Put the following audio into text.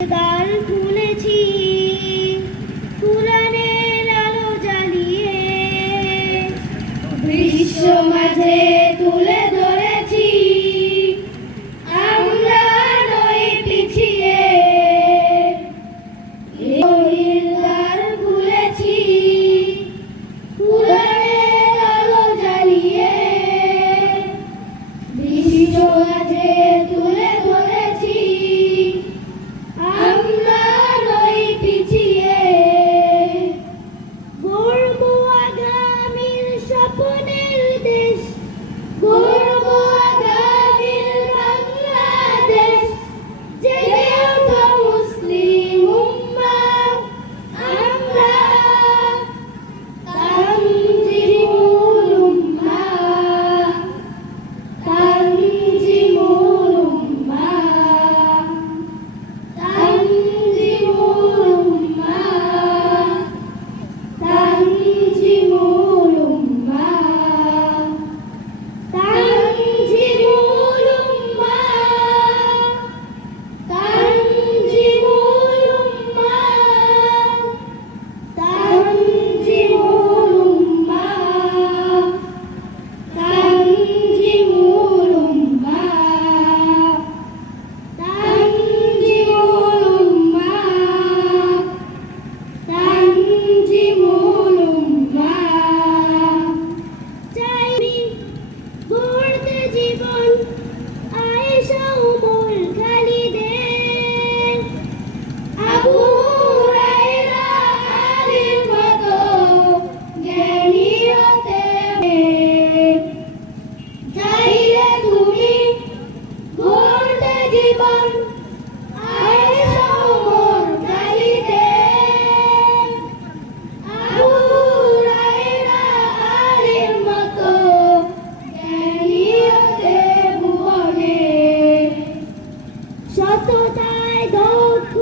দ্বার খুলেছি কুরানের আলো জ্বালিয়ে বিশ্ব মাঝে তুলে জীবন আয়েশা উমুল খালিদের সততায় দক্ষ